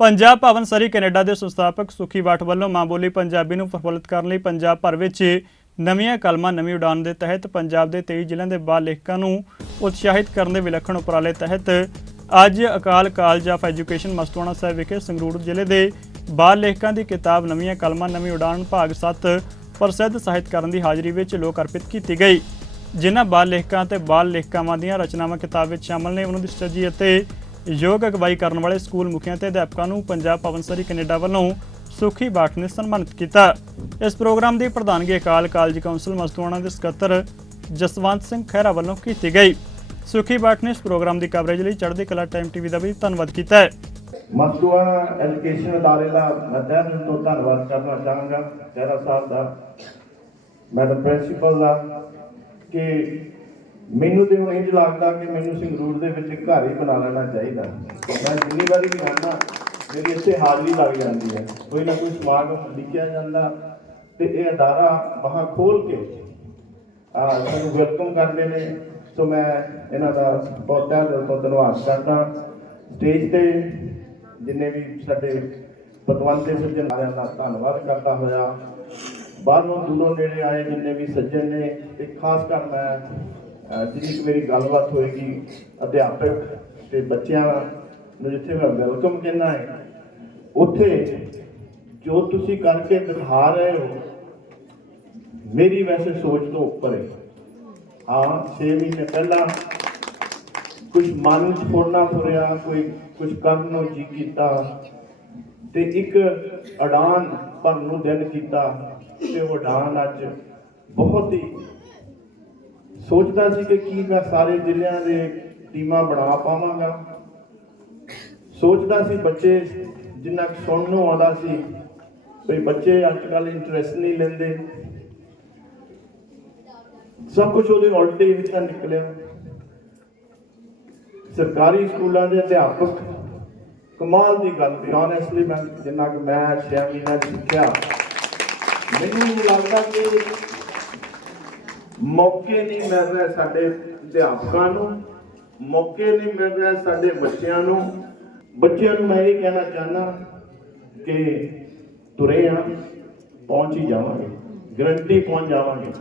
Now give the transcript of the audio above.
ਪੰਜਾਬ ਭਵਨ ਸਰੀ Canada ਦੇ ਸੰਸਥਾਪਕ ਸੁਖੀ ਬਾਠ ਵੱਲੋਂ ਮਾਂ ਬੋਲੀ ਪੰਜਾਬੀ ਨੂੰ ਪ੍ਰਫੁੱਲਤ ਕਰਨ ਲਈ ਪੰਜਾਬ ਭਰ ਵਿੱਚ ਨਵੀਆਂ ਕਲਮਾਂ, ਨਵੀਂ ਉਡਾਨ ਦੇ ਤਹਿਤ ਪੰਜਾਬ ਦੇ 23 ਜ਼ਿਲ੍ਹਿਆਂ ਦੇ ਬਾਲ ਲੇਖਕਾਂ ਨੂੰ ਉਤਸ਼ਾਹਿਤ ਕਰਨ ਦੇ ਵਿਲੱਖਣ ਉਪਰਾਲੇ ਤਹਿਤ ਅੱਜ Akal college of education Mastuana Sahib ਵਿਖੇ ਸੰਗਰੂਰ ਜ਼ਿਲ੍ਹੇ ਦੇ ਬਾਲ ਲੇਖਕਾਂ ਦੀ ਕਿਤਾਬ ਨਵੀਆਂ ਕਲਮਾਂ, ਨਵੀਂ ਉਡਾਨ ਭਾਗ 7 ਪ੍ਰਸਿੱਧ ਸਾਹਿਤਕਾਰਾਂ ਦੀ ਹਾਜ਼ਰੀ ਵਿੱਚ ਲੋਕ ਅਰਪਿਤ ਕੀਤੀ ਗਈ। ਜਿਨ੍ਹਾਂ ਬਾਲ ਲੇਖਕਾਂ ਤੇ ਬਾਲ ਲੇਖਕਾਵਾਂ ਦੀਆਂ ਰਚਨਾਵਾਂ ਕਿਤਾਬ ਵਿੱਚ ਸ਼ਾਮਲ ਨੇ, ਉਹਨਾਂ ਦੀ ਸਟੱਡੀ ਅਤੇ ਯੋਗ ਅਗਵਾਈ ਕਰਨ ਵਾਲੇ ਸਕੂਲ ਮੁਖੀਆਂ ਤੇ ਅਧਿਆਪਕਾਂ ਨੂੰ ਪੰਜਾਬ ਭਵਨ ਸਰੀ ਕੈਨੇਡਾ ਵੱਲੋਂ ਸੁਖੀ ਬਾਠ ਨੇ ਸਨਮਾਨਿਤ ਕੀਤਾ। ਇਸ ਪ੍ਰੋਗਰਾਮ ਦੀ ਪ੍ਰਧਾਨਗੀ ਅਕਾਲ ਕਾਲਜ ਕਾਉਂਸਲ ਮਸਤੂਆਣਾ ਦੇ ਸਕੱਤਰ ਜਸਵੰਤ ਸਿੰਘ ਖਹਿਰਾ ਵੱਲੋਂ ਕੀਤੀ ਗਈ। ਸੁਖੀ ਬਾਠ ਨੇ ਇਸ ਪ੍ਰੋਗਰਾਮ ਦੀ ਕਵਰੇਜ ਲਈ ਚੜ੍ਹਦੀ ਕਲਾ ਟਾਈਮ ਟੀਵੀ ਦਾ ਵੀ ਧੰਨਵਾਦ ਕੀਤਾ ਹੈ। ਮਸਤੂਆ ਐਜੂਕੇਸ਼ਨ ਅਦਾਰੇ ਦਾ ਮੈਂ ਤਹਿ ਦਿਲ ਤੋਂ ਧੰਨਵਾਦ ਕਰਨਾ ਚਾਹਾਂਗਾ। ਖਹਿਰਾ ਸਾਹਿਬ ਦਾ, ਮੈਡਮ ਪ੍ਰਿੰਸੀਪਲ ਦਾ, ਕਿ ਮੈਨੂੰ ਤੇ ਹੁਣ ਇੰਝ ਲੱਗਦਾ ਕਿ ਮੈਨੂੰ ਸੰਗਰੂਰ ਦੇ ਵਿੱਚ ਘਰ ਹੀ ਬਣਾ ਲੈਣਾ ਚਾਹੀਦਾ। ਮੈਂ ਜਿੰਨੀ ਵਾਰੀ ਵੀ ਆਉਂਦਾ ਮੇਰੀ ਇੱਥੇ ਹਾਜ਼ਰੀ ਲੱਗ ਜਾਂਦੀ ਹੈ। ਕੋਈ ਨਾ ਕੋਈ ਸਮਾਗਮ ਲਿਖਿਆ ਜਾਂਦਾ ਤੇ ਇਹ ਅਦਾਰਾ ਮਹਾ ਖੋਲ ਕੇ, ਆ ਸਾਨੂੰ ਵੈਲਕਮ ਕਰਦੇ ਨੇ। ਸੋ ਮੈਂ ਇਹਨਾਂ ਦਾ ਬਹੁਤ ਤਹਿ ਦਿਲ ਤੋਂ ਧੰਨਵਾਦ ਕਰਦਾ। ਸਟੇਜ ਤੇ ਜਿੰਨੇ ਵੀ ਸਾਡੇ ਪਤਵੰਤ ਦੇ ਸੱਜਣ ਸਾਰਿਆਂ ਦਾ ਧੰਨਵਾਦ ਕਰਦਾ ਹੋਇਆ। ਬਾਹਰੋਂ ਦੂਰੋਂ ਨੇੜੇ ਆਏ ਜਿੰਨੇ ਵੀ ਸੱਜਣ ਨੇ ਤੇ ਖਾਸ ਕਰ ਮੈਂ ਅਹ, ਜਿੰਨੀ ਕੁ ਮੇਰੀ ਗੱਲਬਾਤ ਹੋਏਗੀ ਅਧਿਆਪਕ ਤੇ ਬੱਚਿਆਂ ਨੂੰ ਜਿੱਥੇ ਮੈਂ ਵੈਲਕਮ ਕਹਿੰਦਾ ਹੈ ਉੱਥੇ ਜੋ ਤੁਸੀਂ ਕਰਕੇ ਦਿਖਾ ਰਹੇ ਹੋ ਮੇਰੀ ਵੈਸੇ ਸੋਚ ਤੋਂ ਉੱਪਰ ਹੈ। ਹਾਂ 6 ਮਹੀਨੇ ਪਹਿਲਾਂ ਕੁਝ ਮਨ ਚ ਫੁਰਨਾ ਫੁਰਿਆ ਕੋਈ ਕੁਝ ਕਰਨ ਨੂੰ ਜੀ ਕੀਤਾ ਤੇ ਇੱਕ ਅਡਾਨ ਭਰਨ ਨੂੰ ਦਿਨ ਕੀਤਾ ਤੇ ਉਹ ਅਡਾਨ ਅੱਜ ਬਹੁਤ ਹੀ ਸੋਚਦਾ ਸੀ ਕਿ ਕੀ ਮੈਂ ਸਾਰੇ ਜ਼ਿਲ੍ਹਿਆਂ ਦੇ ਟੀਮਾਂ ਬਣਾ ਪਾਵਾਂਗਾ। ਸੋਚਦਾ ਸੀ ਬੱਚੇ ਜਿੰਨਾ ਸੁਣਨ ਨੂੰ ਆਉਂਦਾ ਸੀ ਵੀ ਬੱਚੇ ਅੱਜ ਕੱਲ ਇੰਟਰਸਟ ਨਹੀਂ ਲੈਂਦੇ। ਸਭ ਕੁਝ ਉਹਦੇ ਉਲਟੇ ਹੀ ਤਾਂ ਨਿਕਲਿਆ। ਸਰਕਾਰੀ ਸਕੂਲਾਂ ਦੇ ਅਧਿਆਪਕ, ਕਮਾਲ ਦੀ ਗੱਲ ਵੀ ਆਨੈਸਟਲੀ ਮੈਂ ਜਿੰਨਾ ਕਿ ਮੈਂ 6 ਮਹੀਨੇ ਸਿੱਖਿਆ, ਮੈਨੂੰ ਲੱਗਦਾ ਕਿ ਮੌਕੇ ਨਹੀਂ ਮਿਲ ਰਹੇ ਸਾਡੇ ਅਧਿਆਪਕਾਂ ਨੂੰ, ਮੌਕੇ ਨਹੀਂ ਮਿਲ ਰਹੇ ਸਾਡੇ ਬੱਚਿਆਂ ਨੂੰ। ਬੱਚਿਆਂ ਨੂੰ ਮੈਂ ਇਹ ਕਹਿਣਾ ਚਾਹਨਾ ਕਿ ਤੁਰੇ ਆ, ਪਹੁੰਚ ਹੀ ਜਾਵਾਂਗੇ, ਗਰੰਟੀ ਪਹੁੰਚ ਜਾਵਾਂਗੇ।